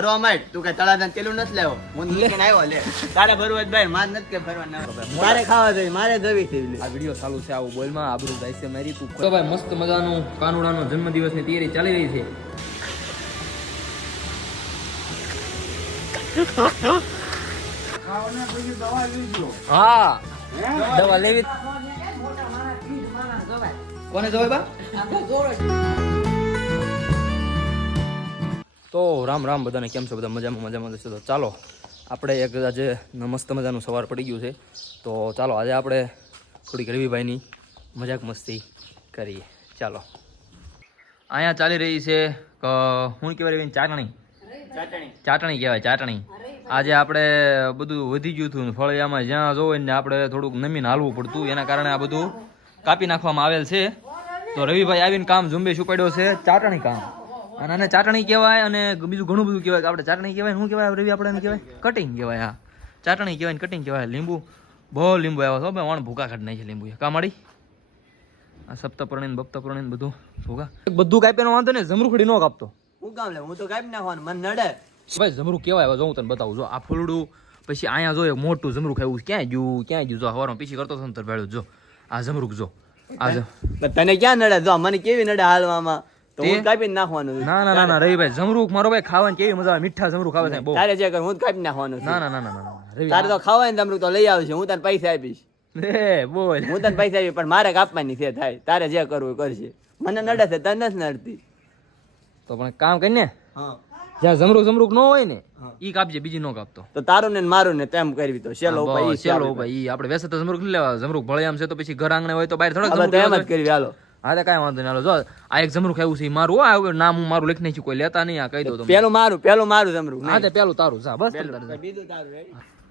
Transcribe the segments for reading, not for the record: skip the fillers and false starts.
ફરવા માંડ તું કઈ તળાજાને તેલું નથી લેવો હું લઈને આવ્યો લે તારે ભરવા જ ભાઈ માર નથી કે ફરવા ના મારે ખાવા જોઈએ મારે જવી છે આ વિડિયો ચાલુ છે આવું બોલમાં આબરૂ જાય છે મારી તું તો ભાઈ મસ્ત મજાનું કાનુડાનો જન્મદિવસની તૈયારી ચાલી રહી છે હા દવા લેવી કોને જવાય બા તો રામ રામ બધાને કેમ છો બધા મજામાં છે તો ચાલો આપણે એક આજે મસ્ત મજાનું સવાર પડી ગયું છે તો ચાલો આજે આપણે થોડીક રવિભાઈની મજાક મસ્તી કરીએ ચાલો અહીંયા ચાલી રહી છે શું કહેવાય રવિ ચાટણી કહેવાય ચાટણી આજે આપણે બધું વધી ગયું હતું ફળિયામાં જ્યાં જોવો ને આપણે થોડુંક નમીને હાલવું પડતું એના કારણે આ બધું કાપી નાખવામાં આવેલ છે તો રવિભાઈ આવીને કામ ઝુંબેશ ઉપાડ્યો છે ચાટણી કામ અને આને ચાટણી કહેવાય અને બીજું ઘણું બધું કહેવાય કે આપણે ચાટણી કહેવાય શું કહેવાય રવિ આપણે એને કહેવાય કટિંગ કહેવાય હા ચાટણી કહેવાય ને કટિંગ કહેવાય લીંબુ બહુ લીંબુ આવ્યા છો ભાઈ વણ ભૂકા કાઢી નાખી લીંબુ કામાડી આ સપ્તપર્ણી બપ્તપર્ણી બધું ભૂકા બધું કાપીનો વાંધો ને જમરૂખડી ન કાપતો હું કામ લે હું તો કાપી નાખવાનું મને નડે ભાઈ જમરૂખ કેવાય જો હું તને બતાવું જો આ ફૂલડું પછી અહીંયા જો એક મોટું જમરૂખ આવ્યું ક્યાં ગયું જો હવારમાં પીછી કરતો હતો ને તો ભેળું જો આ જમરૂખ જો આ તને ક્યાં નડે જો મને કેવી નડે હાલવામાં તો હું કાપી નાખવાનું ના રવિભાઈ જમરૂખ મારો ભાઈ ખાવાની કેવી મજા આવે મીઠા જમરૂખ આવે છે બહુ તારે જે કર હું કાપી નાખવાનું ના તારે તો ખાવાય ને જમરૂખ તો લઈ આવશે હું તને પૈસા આપીશ બોલ હું તને પૈસા આપીશ પણ મારે કાપવાની છે થાય તારે જે કરવું કરશે મને નડે છે તને નથી નડતી તો પણ કામ કરીને હા જ્યાં જમરૂખ ન હોય ને ઈ કાપજે બીજી નો કાપતો તો તારું ને મારું ને તેમ કરવી તો શેલો ભાઈ આપણે વેસે તો જમરૂખ લઈ લેવા જમરૂખ ભળિયામ છે તો પછી ઘર આંગણે હોય તો બહાર થોડોક એમ જ કરવી હાલો હા તો કાંઈ વાંધો નહીં હાલો જો આ એક જમરૂખ આવ્યું છે મારું આ નામ હું મારું લખી નાખ્યું કોઈ લેતા નહીં આ કહી દઉં પેલું મારું જમરૂખ હા તે પેલું તારું જા બસ બીજું તારું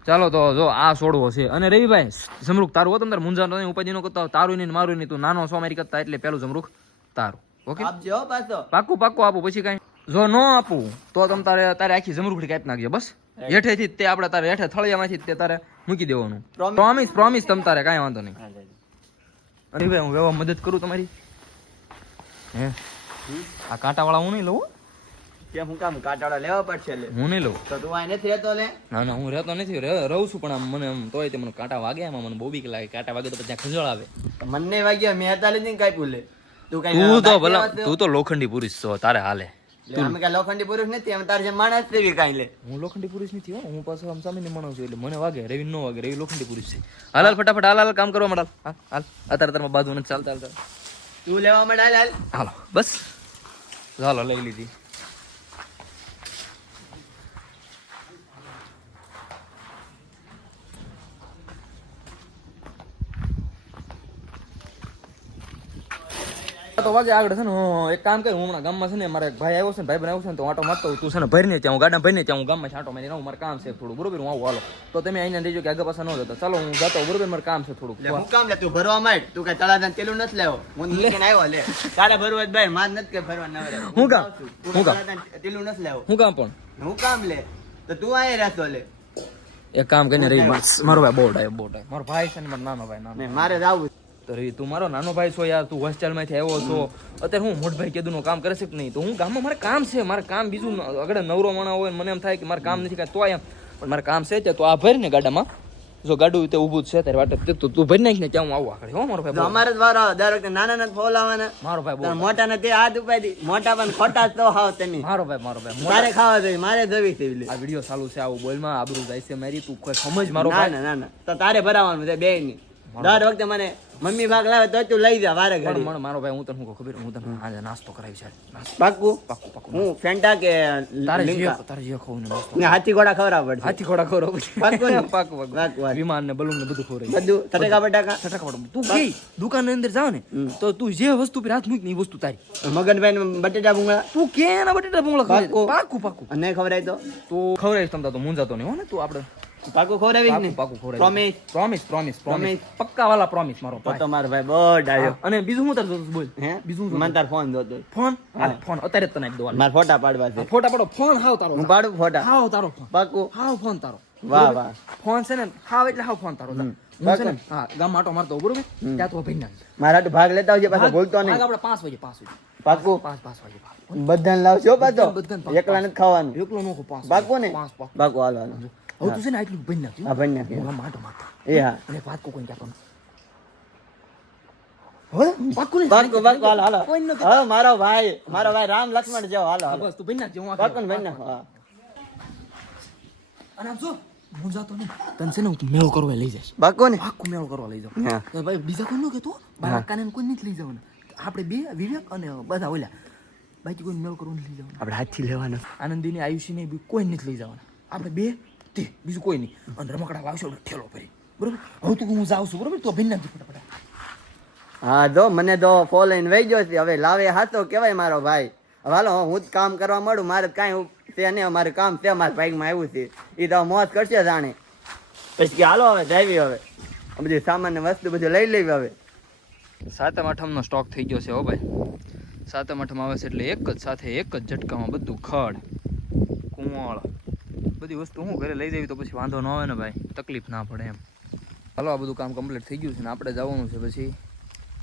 ચાલો તો જો આ છોડવો છે અને રવિભાઈ જમરૂખ તારું હોત અંદર મુંજા નહીં ઉપાધિ નો કરતા તારું નહીં મારું નહીં તું નાનો છો મારી કરતા એટલે પેલું જમરૂખ તારું ઓકે આપજો પાછો પાક્કું આપું પછી કાંઈ જો ન આપું તો તમ તારે આખી જમરૂખડી કાપી નાખજો બસ હેઠેથી તે આપણે તારે હેઠે થળિયામાંથી તે તારે મૂકી દેવાનું પ્રોમિસ તમ તારે કાંઈ વાંધો નહીં અરે ભાઈ હું વ્યવહાર મદદ કરું તમારી હે આ કાંટાવાળા હું નહીં લઉં કેમ હું કામ કાંટાળા લેવા પડશે લે હું નહીં લઉં તો તું આ નથી રહેતો લે ના હું રહેતો નથી રહું છું પણ આમ મને આમ તોય તે મને કાંટા વાગે એમાં મને બહુ બીક લાગે કાંટા વાગે તો પછી ત્યાં ખંજળ આવે મને વાગ્યા મેં હતા લીધી ને કાંઈ લે તું તો લોખંડી પુરુષ છો તારે હાલે અમે કઈ લોખંડી પુરુષ નથી અમે તારે જે માણસ જેવી કાંઈ લે હું લોખંડી પુરુષ નથી હો હું પાછો આમ સામાન્ય માણસ છું એટલે મને વાગે રવિ નો વાગે રવિ લોખંડી પુરુષ છે હાલ ફટાફટ હાલ કામ કરવા માંડ હાલ અત્યારે બાજુ નથી ચાલતા તું લેવા માંડ હાલ હાલો બસ ચાલો લઈ લીધી તો વાગે આગળ છે ને એક કામ કર હું હમણાં ગામમાં છે ને મારા ભાઈ આવ્યો છે ને ભાઈ બનાવ્યો છે ને તો આટો મારતો તું છે ને ભરીને ત્યાં હું ગાડા ભરીને ત્યાં હું ગામમાં આટો મારી રહું મારે કામ છે થોડું બરોબર હું આવું હાલો તો તમે અહીંયા રહેજો કે આગળ પાછા ન જતા ચાલો હું જતો બરોબર મારે કામ છે થોડું હું કામ લે તું ભરવા માંડ તું કઈ તળાજાને તેલું નથી લેવો હું લઈને આવ્યો લે તારે ભરવા જ ભાઈ માર નથી કે ભરવા ના આવે હું કામ તેલું નથી લેવો હું કામ પણ હું કામ લે તો તું અહીંયા રહેતો લે એક કામ કરીને રહી મારો ભાઈ બોટ મારો ભાઈ છે ને મારો નાનો ભાઈ મારે જવું તો રવિ તું મારો નાનો ભાઈ છો યાર તું હોસ્ટેલમાંથી આવ્યો છો અત્યારે હું મોટભાઈ કીધું નું કામ કરે છે કે નહીં તો હું ગામમાં મારે કામ છે મારે કામ બીજું આગળ નવરો માણા હોય મને એમ થાય કે મારે કામ નથી કાંઈ તો એમ પણ મારે કામ છે તો આ ભરી ને ગાડામાં જો ગાડું તે ઊભું છે ત્યારે વાટે તો તું ભરી નાખ ને ત્યાં હું આવું આગળ હો મારો ભાઈ અમારે જ વારો દર વખતે નાના ફોલાવાના મારો ભાઈ મોટા ને તે હાથ ઉપાડી મોટા પણ ખોટા જ તો હાવ તમે મારો ભાઈ મારે ખાવા જોઈએ મારે જવી છે આ વિડીયો ચાલુ છે આવું બોલમાં આબરૂ જાય છે મારી તું કોઈ સમજ મારો ભાઈ ના તો તારે ભરાવાનું છે બે ની દર વખતે મને મમ્મી ભાગ લાવે તો તું લઈ જા વારે ઘડી મારો ભાઈ હું તને ખબર હું તને આજે નાસ્તો કરાવી છે પાક્કું હું ફેન્ટા કે તારે જે ખાવું ને હાથી ઘોડા ખવડાવ પડશે હાથી ઘોડા ખવડાવ પાક્કું વિમાન ને બલૂન ને બધું ખવડાવ બધું ટકા બટાકા તું ગઈ દુકાન ની અંદર જાવ ને તો તું જે વસ્તુ પર હાથ મૂક ને એ વસ્તુ તારી મગનભાઈ ને બટેટા ભૂંગળા તું કે ના બટેટા ભૂંગળા પાક્કું અને ખવડાય તો ખવડાવીશ તમને તો મૂંઝાતો નહીં હો ને તું આપણે પાકું ખવડાવીશ ને પાકું ખવડાવીશ પ્રોમિસ પક્કા વાલા પ્રોમિસ મારો તો મારો ભાઈ બહુ ડાયો અને બીજું હું તાર બોલ હે બીજું મને તાર ફોન જોતો ફોન અત્યારે જ તને આપી દો મારા ફોટા પાડવા છે ફોટા પાડો ફોન હાવ તારો હું પાડું ફોટા હાવ તારો ફોન પાકું હાવ ફોન તારો વાહ વાહ ફોન છે ને હાવ એટલે હાવ ફોન તારો હું છે ને હા ગામ માટો મારતો હોઉં, બરોબર ત્યાં તો ભાઈ ના મારા તો ભાગ લેતા આવજે પાછો ભૂલતો નહીં. આપણે 5 વાગે પાકું 5 વાગે બધાને લાવજો પાછો બધાને એકલા નથી ખાવાનું. એકલો નો 5 પાકું ને 5 પાકું હાલો હાલો હવે તું છે ને આટલું ભાઈ ના હા ભાઈ નાખે ગામ માટો મારતો એ હા અને વાત કોઈ કહેતો હવે પાકું ને પાકું પાકું હાલો હાલો કોઈ ન હા મારો ભાઈ રામ લક્ષ્મણ જેવો હાલો હાલો બસ તું ભાઈ ના હું પાકું ને ભાઈ નાખો હા અને આમ જો હું જાતો નહીં તને છે ને હું મેળો કરવા લઈ જઈશ પાકું ને પાકું મેળો કરવા લઈ જાઉં હા તો ભાઈ બીજા કોઈ ન કહેતો બાળક કાને કોઈ નથી લઈ જવાના આપણે બે વિવેક અને બધા ઓલા બાકી કોઈ મેળો કરવા નથી લઈ જવાના આપણે હાથથી લેવાનું આનંદીને આયુષીને બી કોઈ નથી લઈ જવાના આપણે બે તે બીજું કોઈ નહીં અને રમકડા વાવશો એટલે ઠેલો ભરી બરોબર હવે તું હું જાઉં છું બરોબર તો ભીન નાખી ફટાફટ હા જો મને તો ફોલોઈન વહી ગયો છે હવે લાવે હાથો કહેવાય મારો ભાઈ હવે હાલો હું જ કામ કરવા મળું મારે કાંઈ છે નહીં અમારું કામ છે મારા બાઇકમાં આવ્યું છે એ તો મોજ કરશે જાણે પછી કે હાલો હવે જાવી હવે આ બધી સામાન્ય વસ્તુ બધું લઈ લેવી હવે સાતમ આઠમનો સ્ટોક થઈ ગયો છે હો ભાઈ સાતમ આઠમ આવે છે એટલે એક જ સાથે એક જ ઝટકામાં બધું ખડ કુંવળ બધી વસ્તુ હું ઘરે લઈ જવી તો પછી વાંધો ન આવે ને ભાઈ તકલીફ ના પડે એમ હાલો આ બધું કામ કમ્પ્લીટ થઈ ગયું છે ને આપણે જવાનું છે પછી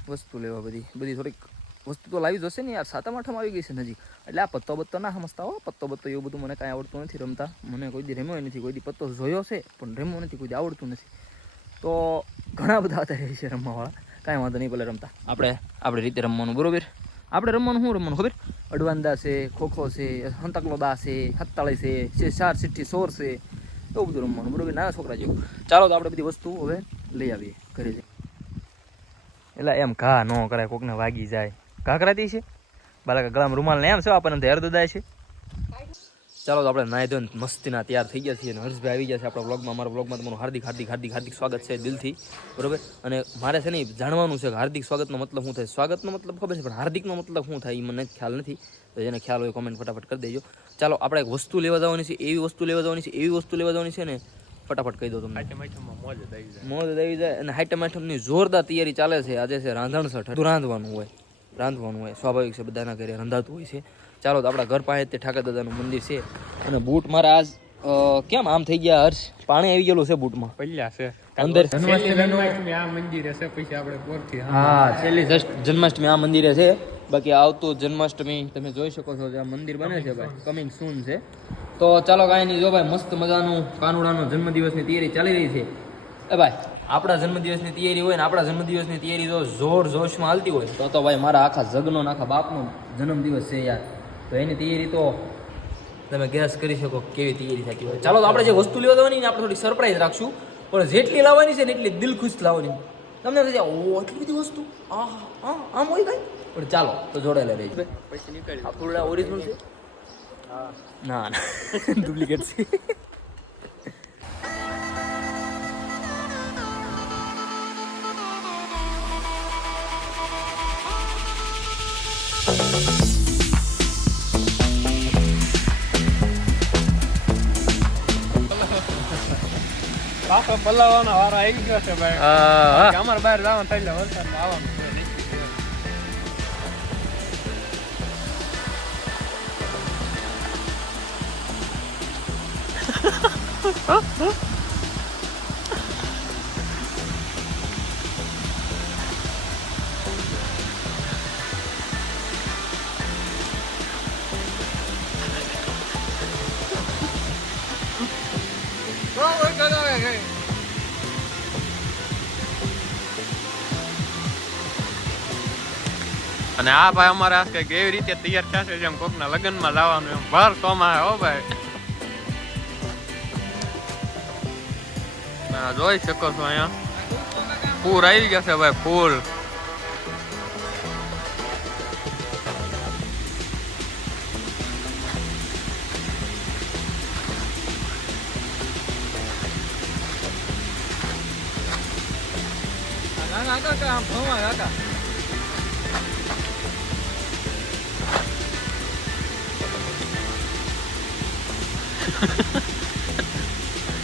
વસ્તુ લેવા બધી થોડીક વસ્તુ તો લાવી જશે ને યાર સાતમ આઠમ આવી ગઈ છે નજીક એટલે આ પત્તો બત્તો ના સમજતા હો પત્તો એવું બધું મને કાંઈ આવડતું નથી રમતા મને કોઈ દી રમ્યો નથી કોઈ દી પત્તો જોયો છે પણ રમ્યો નથી કોઈ દી આવડતું નથી તો ઘણા બધા અત્યારે છે રમવાવાળા કાંઈ વાંધો નહીં ભલે રમતા આપણે રીતે રમવાનું બરોબર આપણે રમવાનું શું રમવાનું ખબર અડવાંદા છે ખોખો છે હંતકલોદા છે હત્તાળી છે ચાર સિટ્ઠી સોર છે એવું બધું રમવાનું બરોબર નાના છોકરા જેવું ચાલો તો આપણે બધી વસ્તુ હવે લઈ આવીએ ઘરે જઈ એટલે એમ ઘા ન કરાય કોકને વાગી જાય ઘા કરાતી છે બાળક ગળામાં રૂમાલ ને એમ છે આપણને હેર દુદાય છે ચાલો તો આપણે નાહી ધોઈને મસ્તીના તૈયાર થઈ ગયા છીએ અને હર્ષભાઈ આવી ગયા છે આપણા બ્લોગમાં અમારા બ્લોગમાં તમારું હાર્દિક સ્વાગત છે દિલથી બરોબર અને મારે છે ને જાણવાનું છે કે હાર્દિક સ્વાગતનો મતલબ શું થાય સ્વાગતનો મતલબ ખબર છે પણ હાર્દિકનો મતલબ શું થાય એ મને ખ્યાલ નથી તો જેને ખ્યાલ હોય કોમેન્ટ ફટાફટ કરી દેજો ચાલો આપણે એક વસ્તુ લેવા જવાની છે એવી વસ્તુ લેવા જવાની છે ને ફટાફટ કહી દો તમને મોજ આવી જાય અને હાઈટમ આઈટમની જોરદાર તૈયારી ચાલે છે આજે છે રાંધણસઠ રાંધવાનું હોય સ્વાભાવિક છે બધાના ઘરે રંધાતું હોય છે ચાલો તો આપણા ઘર પાસે તે ઠાકર દાદાનું મંદિર છે અને બૂટ મારા આજ કેમ આમ થઈ ગયા હર્ષ પાણી આવી ગયેલું છે બૂટમાં પહેલા છે અંદર જન્માષ્ટમી આ મંદિરે છે પછી આપણે પોરથી હા છેલ્લી જન્માષ્ટમી આ મંદિરે છે બાકી આવતું જન્માષ્ટમી તમે જોઈ શકો છો જે આ મંદિર બને છે ભાઈ કમિંગ સૂન છે તો ચાલો કાંઈ નહીં જો ભાઈ મસ્ત મજાનું કાનુડાનો જન્મદિવસની તૈયારી ચાલી રહી છે એ ભાઈ આપણા જન્મદિવસની તૈયારી હોય ને આપણા જન્મદિવસની તૈયારી જો જોર જોશમાં હાલતી હોય તો ભાઈ મારા આખા જગનો આખા બાપનો જન્મદિવસ છે યાર તો એની તૈયારી તો તમે ગેસ કરી શકો કેવી તૈયારી થતી હોય ચાલો તો આપણે જે વસ્તુ લેવા જવાની ને આપણે થોડી સરપ્રાઈઝ રાખશું પણ જેટલી લાવવાની છે ને એટલી દિલ ખુશ લાવવાની તમને થશે ઓ એટલી બધી વસ્તુ આમ હોય કાંઈ પણ ચાલો તો જોડાયેલા રહી પછી નીકળી આપણું ઓરિજિનલ છે ના ડુપ્લિકેટ છે પાછો પલાવવાનો વારો આવી ગયો છે ભાઈ અમારે બહાર જવાનું થાય એટલે વલસાડમાં આવવાનું છે અને આ ભાઈ અમારે આ કઈક એવી રીતે તૈયાર થશે જેમ કોકના લગ્નમાં જવાનું એમ ભર તોમાં હો ભાઈ જોઈ શકો છો અહીંયા પૂર આવી ગયા છે ભાઈ ફૂલ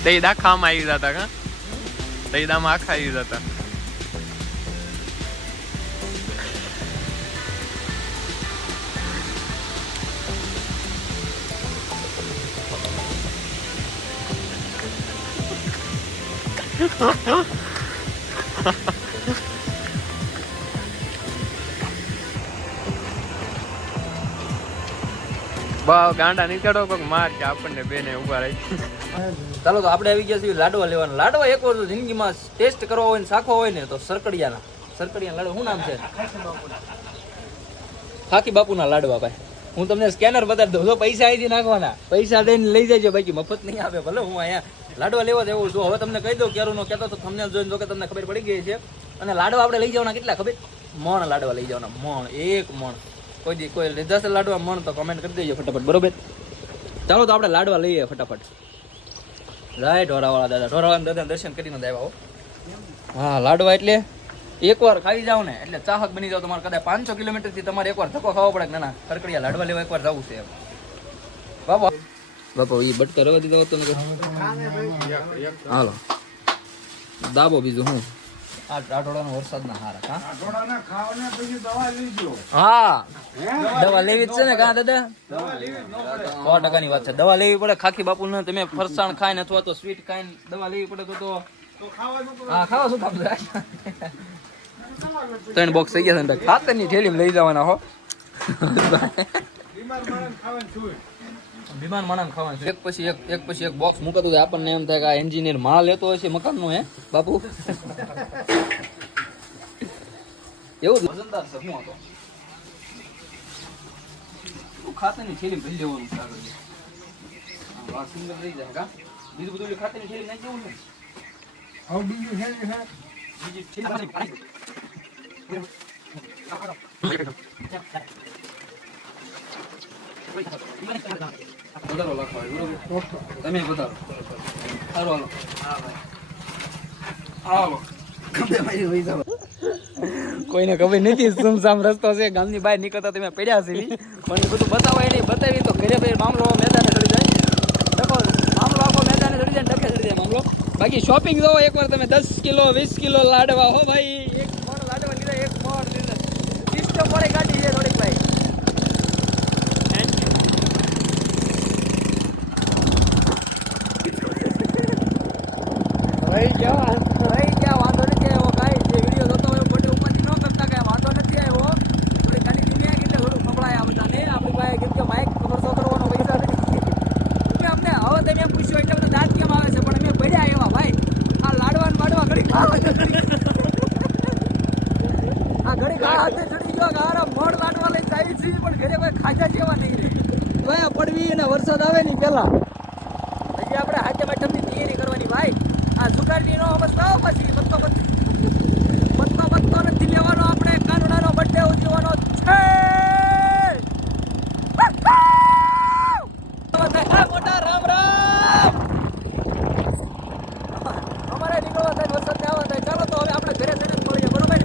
દઈદા ખામાં આવી જતા કા દઈદામાં આખા આવી જતા બાવ ગાંડા નીકળો કોક માર કે આપણને બેને ઉભા રહી. ચાલો તો આપણે આવી ગયા છીએ લાડવા લેવાના. લાડવા એક વાર જિંદગીમાં ટેસ્ટ કરવા હોય ને શાખવા હોય ને તો સરકડિયાના લાડવા. શું નામ છે? ખાકી બાપુના લાડવા ભાઈ. હું તમને સ્કેનર બતાવી દઉં. જો પૈસા અહીંથી નાખવાના, પૈસા દઈને લઈ જજો, બાકી મફત નહીં આવે. ભલે હું અહીંયા લાડવા લેવા જવું છું. હવે તમને કહી દઉં ક્યારું નો કહેતો તો તમને જોઈને જો કે તમને ખબર પડી ગઈ છે. અને લાડવા આપણે લઈ જવાના કેટલા ખબર? મણ લાડવા લઈ જવાના. મણ, 1 મણ. કોઈ લીધા છે લાડવા મણ તો કમેન્ટ કરી દેજો ફટાફટ, બરોબર? ચાલો તો આપણે લાડવા લઈએ ફટાફટ. રાઈટ ઢોરાવાળા દાદા, ઢોરાવાળા દાદા દર્શન કરીને જ આવ્યા હો. હા, લાડવા એટલે એકવાર ખાઈ જાવ ને એટલે ચાહક બની જાવ. તમારે કદાચ 500 કિલોમીટરથી તમારે એકવાર ધક્કો ખાવો પડે કે ના ખરકડિયા લાડવા લેવા એકવાર જવું છે. બાપા એ બટકા રવા દીધો હતો ને. હાલો દાબો બીજું હું આ ટાટોડાનો વરસાદના હારા હા દવા લેવી જ છે ને કા દાદા? 100%ની વાત છે. દવા લેવી પડે. ખાખી બાપુ ને તમે ફરસાણ ખાઈને અથવા તો સ્વીટ ખાઈને દવા લેવી પડે તો હા ખાવા શું કામ? 3 બોક્સ થઈ ગયા છે. ખાતરની થેલીમાં લઈ જવાના હો. બીમાર માણસ ખાવાનું એક પછી એક બોક્સ મૂકતું હોય. આપણને એમ થાય કે આ એન્જિનિયર માલ લેતો હશે મકાનનો. હે બાપુ એવું વજનદાર છે. શું હતો ખાતરની થેલી ભરી દેવાનું છે આગળ. હા સુંદર રહી જાય કા. બીજું બધું ખાતરની થેલી નાખી દેવું ને. હવે બીજું છે બીજી થેલી વધારો લખવા બરોબર. તમે વધારો સારું. હાલો કોઈને ખબર નથી સુમસામ રસ્તો છે. ગામની બહાર નીકળતા તમે પડ્યા છે પણ એ બધું બતાવાય નહીં. બતાવી તો ઘરે ભાઈ મામલો મેદાને ચડી જાય. દેખો મામલો આખો મેદાને ચડી જાય, ડખે ચડી જાય મામલો. બાકી શોપિંગ જોવો એકવાર તમે. 10 કિલો 20 કિલો લાડવા હો ભાઈ. 1 મણ લાડવા લીધા, 1 મણ લીધા. સિસ્ટમ પડે ગાડી છે થોડીક ભાઈ. ભાઈ ક્યાં વાંધો નથી આવ્યો કાંઈ. જે વિડીયો જોતો હોય ખોટી ઉપરથી ન કરતા કાંઈ વાંધો નથી આવ્યો. થોડી ખાલી દુનિયા કેટલે થોડું સંભળાય આ બધાને આપણી પાસે. કેમ કે માઇક ખર્ચો કરવાનો પૈસા નથી. અમને હવે તમે પૂછ્યું એટલે બધું દાંત કેમ આવે છે પણ અમે પડ્યા એવા ભાઈ. આ લાડવા ને બાડવા ઘડી ખાવા આ ઘડી ખા હાથે ચડી ગયો. ગારા મણ લાડવા લઈને આવી છીએ પણ ઘરે કોઈ ખાજા જેવા નહીં રહે. ભાઈ પડવી અને વરસાદ આવે ને પેલા હજી આપણે હાથે માઠમની તૈયારી કરવાની ભાઈ. આ જુગાડની નો અવસ્થા પછી બત્તો નથી લેવાનો. આપણે કાનુડાનો બર્થડે ઉજવવાનો છે. મોટા રામ રામ. અમારે નીકળવા થાય વરસાદ આવવા થાય. ચાલો તો હવે આપણે ઘરે જઈને મળીએ બરોબર.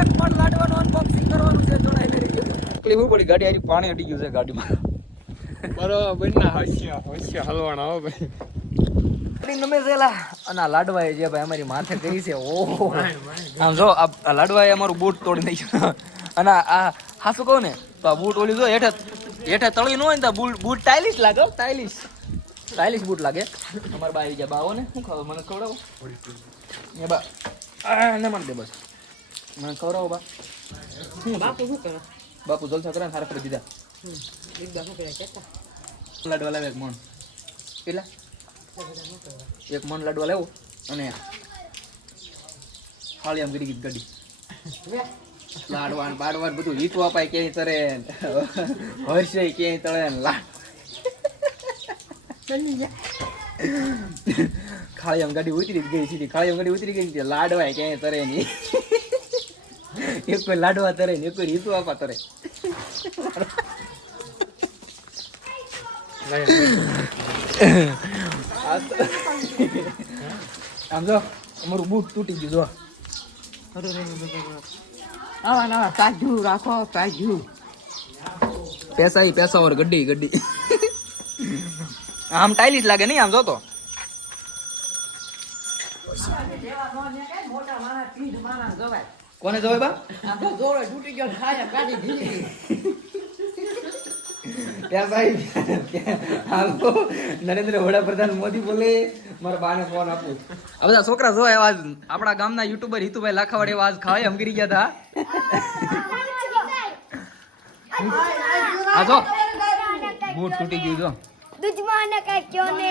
1 પણ લાડવાનું અનબોક્સિંગ કરવાનું છે. જોડાઈ રહી તકલીફ પડી. ગાડી આવી પાણી અડી ગયું છે ગાડીમાં. બરોબર ના હોશિયા હલવાના હો ભાઈ. નમે જેલા અને આ લાડવાએ જે ભાઈ અમારી માથે કરી છે. ઓહો આમ જો આ લાડવાએ અમારું બૂટ તોડી નાખ્યું. અને આ હાસું કહું ને તો આ બૂટ ઓલી જો હેઠે તળી ન હોય ને તો બૂટ સ્ટાઇલિશ લાગે. સ્ટાઇલિશ બૂટ લાગે. અમારા બા આવી ગયા. બાવો ને શું ખાવ મને ખવડાવો એ બા ને મને દે બસ. મને ખવડાવો બા. બાપુ શું કરે? બાપુ જલસા કરે ને સારા કરી દીધા. લાડવા લાવે 1 મણ. કેટલા? 1 મણ લાડવા લેવો અને ખાલી આમ ગડી ગાડી લાડવા બાડવા બધું હીટું અપાય. ક્યાંય તરે હર્ષે ક્યાંય તળે ખાલી આમ ગાડી ઉતરી ગઈ સીધી. ખાલી આમ ગાડી ઉતરી ગઈ લાડવા ક્યાંય તરે નહીં. એક કોઈ લાડવા તરે ને એક કોઈ હીટું આપા તરે. આમ જો અમારું બૂટ તૂટી ગયું. જો તાજુ રાખો તાજુ. પૈસા ઓર ગड्डी આમ સ્ટાઇલિશ લાગે નહીં આમ જો તો. કોને જોવે બા? જોડે તૂટી ગયો ખાયા ગાડી ધીરી. ત્યાં સાહેબ હાલો નરેન્દ્ર વડાપ્રધાન મોદી બોલે મારા બાને ફોન આપું. આ બધા છોકરા જો એવા આપણા ગામના યુટ્યુબર હિતુભાઈ લાખાવાડ એવા આજ ખાવા એમ કરી ગયા હતા. આ જો બૂટ તૂટી ગયું જો. દુશ્મન કઈ ક્યો ને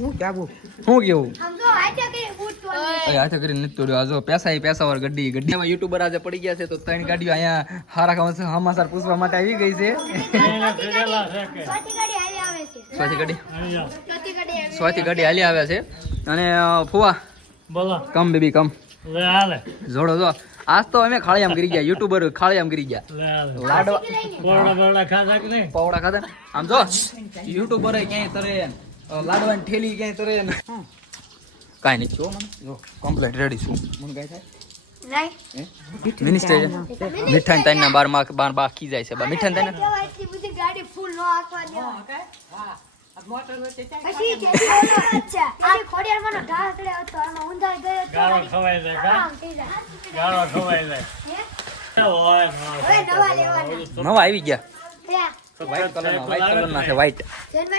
હું કેવું શું કેવું આમ તો હાથે કે બૂટ તો હાથે કરીને નથી તોડ્યો. આ જો પૈસા વાર ગड्ડીમાં યુટ્યુબર આજે પડી ગયા છે તો 3 ગાડીઓ અહીંયા હારા સમાચાર પૂછવા માટે આવી ગઈ છે. ચોથી ગાડી હાલી આવે છે સ્વાતિ ગાડી ચોથી ગાડી આવે સ્વાતિ ગાડી હાલી આવ્યા છે. અને ફુવા બોલો કમ બેબી કમ લે હાલે જોડો જો આજ તો અમે ખાળિયામ કરી ગયા યુટ્યુબર ખાળિયામ કરી ગયા. લે હાલે લાડવા બોરડા ખાધા કે નહીં પૌડા ખાધા ને? આમ જો યુટ્યુબર ક્યાંય તરે લાડવાની ઠેલી ક્યાંય તરે ને કાંઈ નહીં જો મને જો કમ્પ્લીટ રેડી છું. મને કાંઈ થાય નહીં મિનિસ્ટર મીઠાઈ તાઈના બાર બાકી જાય છે મીઠાઈ તાઈના કેવાય એટલી બધી ગાડી ફૂલ નો આખવા દેવા મોટર વચ્ચે ચાલે. પછી જે અચ્છા આ ખોડિયારમાંનો ઘાસ લે હતો આમાં ઊંધાઈ ગયો તો ગાળો ખવાઈ જાય કા આમ થઈ જાય ગાળો ખવાઈ જાય હે? ઓય હવે નવા લેવાના નવા આવી ગયા ત્યાં વ્હાઈટ કલરના છે વ્હાઈટ જન્મ